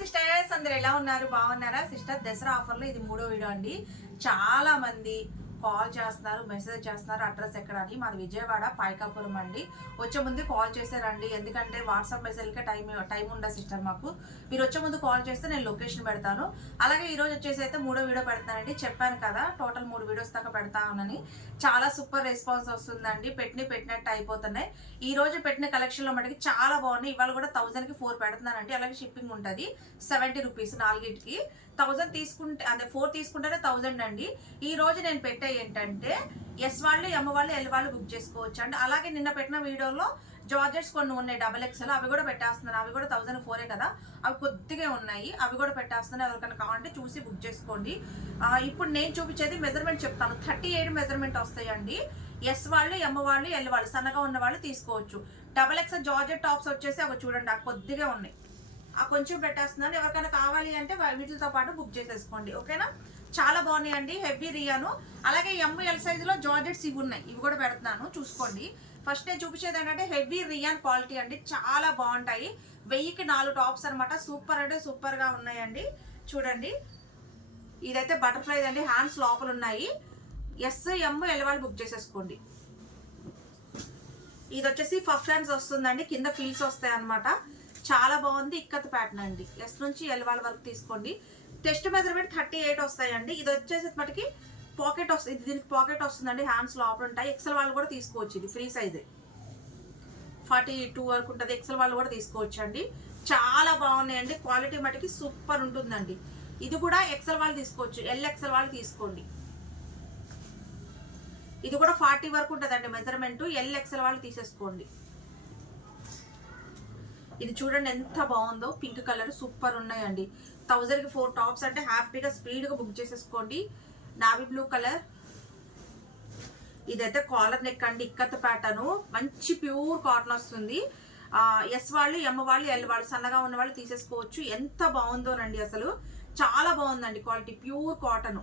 Sisters అందరు ఎలా ఉన్నారు? బాగున్నారా? సిస్టర్ దసరా ఆఫర్లో ఇది మూడో వీడియో అండి. చాలా మంది కాల్ చేస్తున్నారు మెసేజ్ చేస్తున్నారు అడ్రస్ ఎక్కడ అని మాది విజయవాడ పాయకాపురం అండి. వచ్చే ముందు కాల్ చేశారండి. ఎందుకంటే వాట్సాప్ మెసేజ్కే టైం టైం ఉండదు సిస్టర్ మాకు? మీరు వచ్చే ముందు కాల్ చేస్తే నేను లొకేషన్ పెడతాను. అలాగే ఈరోజు వచ్చేసి అయితే మూడో వీడియో పెడతానండి చెప్పాను కదా టోటల్ మూడు వీడియోస్ దాకా పెడతానని చాలా సూపర్ రెస్పాన్స్ వస్తుందండి. పెట్టిన పెట్టినట్టు అయిపోతున్నాయి. ఈ రోజు పెట్టిన కలెక్షన్లో మటుకి చాలా బాగున్నాయి. ఇవాళ కూడా థౌజండ్కి ఫోర్ పెడుతున్నానండి. అలాగే షిప్పింగ్ ఉంటుంది. Seventy rupees నాలుగిటికి. థౌజండ్ తీసుకుంటే అదే ఫోర్ తీసుకుంటేనే థౌజండ్ అండి. ఈ రోజు నేను పెట్టే ఏంటంటే ఎస్ వాళ్ళు ఎమ్ వాళ్ళు ఎల్ వాళ్ళు బుక్ చేసుకోవచ్చు అండి. అలాగే నిన్న పెట్టిన వీడియోలో జార్జెట్స్ కొన్ని ఉన్నాయి డబల్ ఎక్స్ఎల్ అవి కూడా పెట్టేస్తున్నాను అవి కూడా థౌసండ్ ఫోరే కదా? అవి కొద్దిగా ఉన్నాయి. అవి కూడా పెట్టేస్తున్నాను ఎవరికైనా కావాలంటే చూసి బుక్ చేసుకోండి. ఇప్పుడు నేను చూపించేది మెజర్మెంట్ చెప్తాను. థర్టీ ఎయిట్ మెజర్మెంట్ వస్తాయండి. ఎస్ వాళ్ళు ఎమ్ వాళ్ళు ఎల్ వాళ్ళు సన్నగా ఉన్న వాళ్ళు తీసుకోవచ్చు. డబల్ ఎక్స్ఎల్ జార్జెట్ టాప్స్ వచ్చేసి అవి చూడండి. ఆ కొద్దిగా ఉన్నాయి. ఆ కొంచెం పెట్టేస్తున్నాను. ఎవరికైనా కావాలి అంటే వీటితో పాటు బుక్ చేసేసుకోండి. ఓకేనా? చాలా బాగున్నాయండి హెవీ రియాను. అలాగే ఎంఎల్ ఎల్ సైజులో జార్జెట్స్ ఇవి ఉన్నాయి. ఇవి కూడా పెడుతున్నాను చూసుకోండి. ఫస్ట్ నేను చూపించేది ఏంటంటే హెవీ రియాన్ క్వాలిటీ అండి. చాలా బాగుంటాయి. వెయ్యికి నాలుగు టాప్స్ అనమాట సూపర్ అంటే సూపర్గా ఉన్నాయండి. చూడండి. ఇదైతే బటర్ఫ్లై అండి. హ్యాండ్స్ లోపల ఉన్నాయి. ఎస్ ఎమ్ ఎల్ బుక్ చేసేసుకోండి. ఇది వచ్చేసి ఫస్ట్ హ్యాండ్స్ వస్తుందండి. కింద ఫీల్స్ వస్తాయి అనమాట చాలా బాగుంది. ఇక్కత్ ప్యాటర్న్ అండి. ఎస్ నుంచి ఎల్వాళ్ళ వరకు తీసుకోండి. టెస్ట్ మెజర్మెంట్ థర్టీ ఎయిట్ వస్తాయండి. ఇది వచ్చేసి మటుకి పాకెట్ వస్తుంది దీనికి పాకెట్ వస్తుందండి. హ్యాండ్స్ లోపల ఉంటాయి. ఎక్సెల్ వాళ్ళు కూడా తీసుకోవచ్చు ఇది. ఫ్రీ సైజే. ఫార్టీ టూ వరకు ఉంటుంది. ఎక్సెల్ వాళ్ళు కూడా తీసుకోవచ్చు అండి చాలా బాగున్నాయండి. క్వాలిటీ మటుకి సూపర్ ఉంటుందండి. ఇది కూడా ఎక్సెల్ వాళ్ళు తీసుకోవచ్చు. ఎల్ ఎక్సెల్ వాళ్ళు తీసుకోండి. ఇది కూడా ఫార్టీ వరకు ఉంటుందండి మెజర్మెంట్. ఎల్ ఎక్సెల్ వాళ్ళు తీసేసుకోండి. ఇది చూడండి ఎంత బాగుందో. పింక్ కలర్ సూపర్ ఉన్నాయండి. థౌజండ్కి ఫోర్ టాప్స్ అంటే హ్యాపీగా స్పీడ్గా బుక్ చేసేసుకోండి. Navy blue colour. ఇదైతే కాలర్ నెక్ అండి ఇక్కత ప్యాటర్న్. మంచి ప్యూర్ కాటన్ వస్తుంది. ఎస్ వాళ్ళు ఎమ్ వాళ్ళు ఎల్ వాళ్ళు సన్నగా ఉన్న వాళ్ళు తీసేసుకోవచ్చు. ఎంత బాగుందోనండి అసలు. చాలా బాగుందండి క్వాలిటీ ప్యూర్ కాటన్.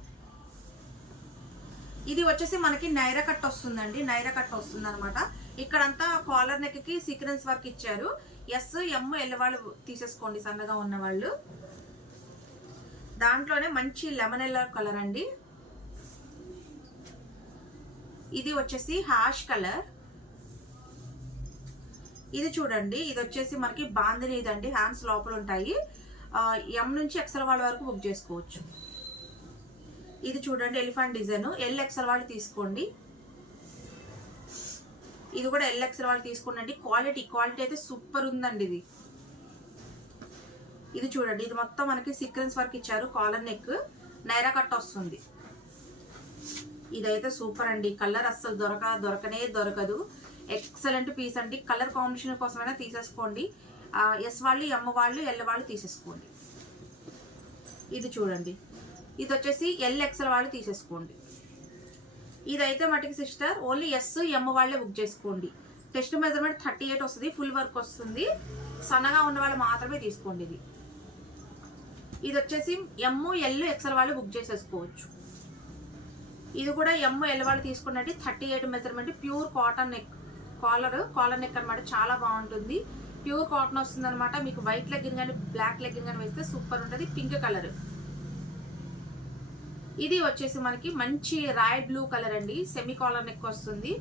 ఇది వచ్చేసి మనకి నైరా కట్ వస్తుందండి నైరా కట్ వస్తుంది అనమాట ఇక్కడంతా కాలర్ నెక్కి సీక్వెన్స్ వర్క్ ఇచ్చారు. ఎస్ ఎమ్ ఎల్ వాళ్ళు తీసేసుకోండి సన్నగా ఉన్న వాళ్ళు. దాంట్లోనే మంచి లెమన్ ఎల్లో కలర్ అండి. ఇది వచ్చేసి హాష్ కలర్. ఇది చూడండి ఇది వచ్చేసి మనకి బాందిని ఇదండి హ్యాండ్స్ లోపల ఉంటాయి. ఎం నుంచి ఎక్సెల్ వాళ్ళ వరకు బుక్ చేసుకోవచ్చు. ఇది చూడండి ఎలిఫెంట్ డిజైన్. ఎల్ ఎక్సెల్ వాళ్ళు తీసుకోండి. ఇది కూడా ఎల్ ఎక్సెల్ వాళ్ళు తీసుకోండి క్వాలిటీ క్వాలిటీ అయితే సూపర్ ఉందండి ఇది. ఇది చూడండి ఇది మొత్తం మనకి సీక్వెన్స్ వర్క్ ఇచ్చారు. కాలర్ నెక్ నైరా కట్ వస్తుంది. ఇదైతే సూపర్ అండి. కలర్ అస్సలు దొరక దొరకనే దొరకదు. ఎక్సలెంట్ పీస్ అండి. కలర్ కాంబినేషన్ కోసమైనా తీసేసుకోండి. ఎస్ వాళ్ళు ఎమ్ వాళ్ళు ఎల్ వాళ్ళు తీసేసుకోండి. ఇది చూడండి. ఇది వచ్చేసి ఎల్ ఎక్సెల్ వాళ్ళు తీసేసుకోండి. ఇదైతే మటుకి సిస్టర్ ఓన్లీ ఎస్ ఎమ్ వాళ్ళే బుక్ చేసుకోండి. టెస్ట్ మెజర్మెంట్ థర్టీ ఎయిట్ వస్తుంది. ఫుల్ వర్క్ వస్తుంది. సన్నగా ఉన్న వాళ్ళు మాత్రమే తీసుకోండి ఇది. ఇది వచ్చేసి ఎమ్ము ఎల్ ఎక్సెల్ వాళ్ళు బుక్ చేసేసుకోవచ్చు. ఇది కూడా ఎమ్ ఎల్ వాళ్ళు తీసుకున్నట్టు thirty eight measurement pure cotton neck collar collar neck అనమాట చాలా బాగుంటుంది. ప్యూర్ కాటన్ వస్తుంది అనమాట మీకు వైట్ లెగ్గింగ్ కానీ బ్లాక్ లెగ్గింగ్ కానీ వేస్తే సూపర్ ఉంటుంది. పింక్ కలర్ ఇది వచ్చేసి మనకి మంచి రాయ్ బ్లూ కలర్ అండి. సెమీ కాలర్ నెక్ వస్తుంది.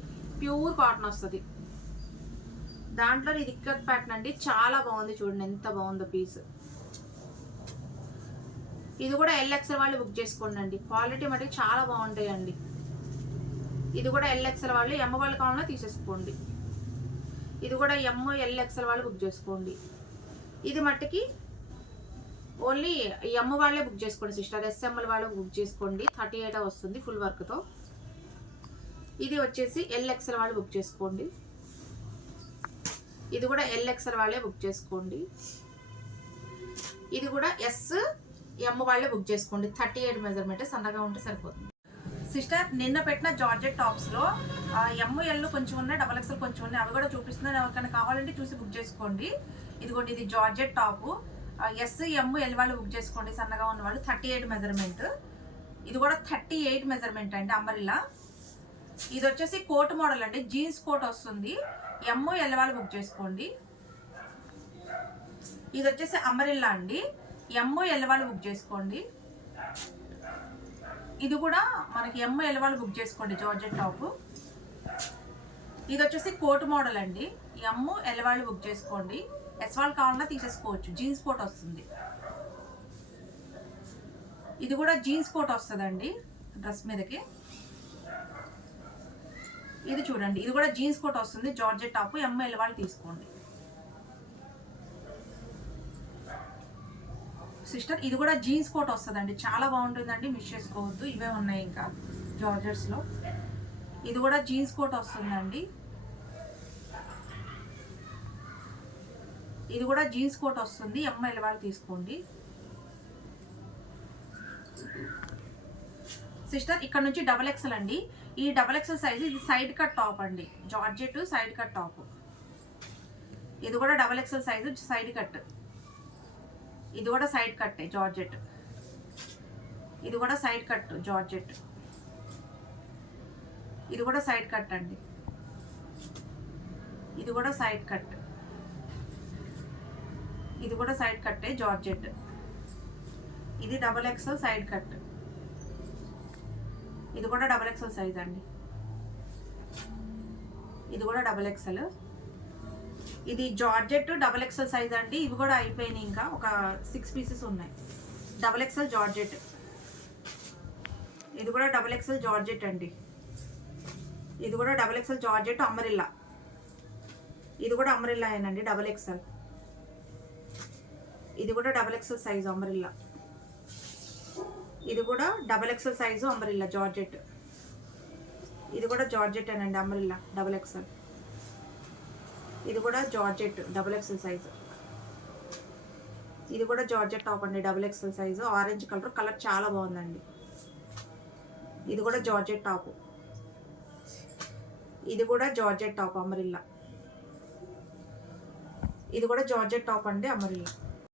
ప్యూర్ కాటన్ వస్తుంది. దాంట్లో ఇది ఇక్కత్ ప్యాటర్న్ అండి. చాలా బాగుంది చూడండి ఎంత బాగుందో పీస్ ఇది కూడా ఎల్ఎక్సెల్ వాళ్ళు బుక్ చేసుకోండి అండి. క్వాలిటీ మటుకు చాలా బాగుంటాయండి. ఇది కూడా ఎల్ఎక్సెల్ వాళ్ళు ఎమ్మ వాళ్ళు కావాలన్నా తీసేసుకోండి. ఇది కూడా ఎమ్ ఎల్ఎక్సెల్ వాళ్ళు బుక్ చేసుకోండి. ఇది మట్టుకి ఓన్లీ ఎమ్ వాళ్ళే బుక్ చేసుకోండి సిస్టర్. ఎస్ఎంఎల్ వాళ్ళు బుక్ చేసుకోండి. థర్టీ ఎయిట్ వస్తుంది ఫుల్ వర్క్తో. ఇది వచ్చేసి ఎల్ఎక్సెల్ వాళ్ళు బుక్ చేసుకోండి. ఇది కూడా ఎల్ఎక్సెల్ వాళ్ళే బుక్ చేసుకోండి. ఇది కూడా ఎస్ అమ్మ వాళ్ళే బుక్ చేసుకోండి. థర్టీ ఎయిట్ మెజర్మెంట్ సన్నగా ఉంటే సరిపోతుంది. సిస్టర్ నిన్న పెట్టిన జార్జెట్ టాప్స్లో ఎమ్ ఎల్ కొంచెం ఉన్నాయి డబల్ ఎక్స్ఎల్ కొంచెం ఉన్నాయి అవి కూడా చూపిస్తున్నాను. ఎవరికైనా కావాలంటే చూసి బుక్ చేసుకోండి. ఇదిగోండి ఇది georgette top S M L వాళ్ళు బుక్ చేసుకోండి సన్నగా ఉన్న వాళ్ళు. థర్టీ ఎయిట్ మెజర్మెంట్ ఇది కూడా థర్టీ ఎయిట్ మెజర్మెంట్ అండి అమరిలా ఇది వచ్చేసి కోట్ మోడల్ అండి జీన్స్ కోట్ వస్తుంది. ఎమ్ ఎల్ వాళ్ళు బుక్ చేసుకోండి. ఇది వచ్చేసి అంబరిల్లా అండి. ఎమ్ ఎల్లవాళ్ళు బుక్ చేసుకోండి. ఇది కూడా మనకి ఎమ్ము ఎల్లవాళ్ళు బుక్ చేసుకోండి జార్జెట్ టాప్ ఇది వచ్చేసి కోట్ మోడల్ అండి ఎమ్ము ఎల్లవాళ్ళు బుక్ చేసుకోండి. ఎస్వాల్ కావాలన్నా తీసేసుకోవచ్చు. జీన్స్ కోట్ వస్తుంది. ఇది కూడా జీన్స్ కోట్ వస్తుందండి డ్రెస్ మీదకి. ఇది చూడండి. ఇది కూడా జీన్స్ కోట్ వస్తుంది. జార్జెట్ టాప్ ఎంఎల్ వాళ్ళు తీసుకోండి. సిస్టర్ ఇది కూడా జీన్స్ కోట్ వస్తుందండి. చాలా బాగుంటుందండి. మిస్ చేసుకోవద్దు. ఇవే ఉన్నాయి ఇంకా జార్జెట్స్లో. ఇది కూడా జీన్స్ కోట్ వస్తుందండి. ఇది కూడా జీన్స్ కోట్ వస్తుంది. ఎంఎల్ వాళ్ళు తీసుకోండి. సిస్టర్ ఇక్కడ నుంచి డబల్ ఎక్సెల్ అండి. ఈ డబల్ ఎక్సెల్ సైజ్ ఇది సైడ్ కట్ టాప్ అండి. Georgette side cut top. ఇది కూడా double XL size side cut. ఇది కూడా సైడ్ కట్ జార్జెట్. ఇది కూడా సైడ్ కట్ జార్జెట్. ఇది కూడా సైడ్ కట్ అండి. ఇది కూడా సైడ్ కట్. ఇది కూడా సైడ్ కట్టే జార్జెట్. ఇది డబల్ ఎక్సెల్ సైడ్ కట్. ఇది కూడా డబల్ ఎక్సెల్ సైజ్ అండి. ఇది కూడా డబల్ ఎక్సెల్ ఇది జార్జెట్ డబల్ ఎక్సెల్ సైజ్ అండి. ఇవి కూడా అయిపోయినాయి ఇంకా. ఒక సిక్స్ పీసెస్ ఉన్నాయి. Double XL georgette. ఇది కూడా డబల్ ఎక్సెల్ జార్జెట్ అండి. ఇది కూడా డబల్ ఎక్సెల్ జార్జెట్ అమరిల్లా. ఇది కూడా అమరిల్లా ఏనండి డబల్ ఎక్సెల్ ఇది కూడా డబల్ ఎక్సెల్ సైజు అమరిల్లా. ఇది కూడా double XL size umbrella georgette. ఇది కూడా జార్జెట్ అనండి అమరిల్లా డబల్ ఎక్సెల్ ఇది కూడా జార్జెట్ డబుల్ ఎక్సెల్ సైజు ఇది కూడా జార్జెట్ టాప్ అండి double XL size orange colour colour చాలా బాగుందండి. ఇది కూడా జార్జెట్ టాపు. ఇది కూడా జార్జెట్ టాప్ అమరిల్లా. ఇది కూడా జార్జెట్ టాప్ అండి అమరిల్లా.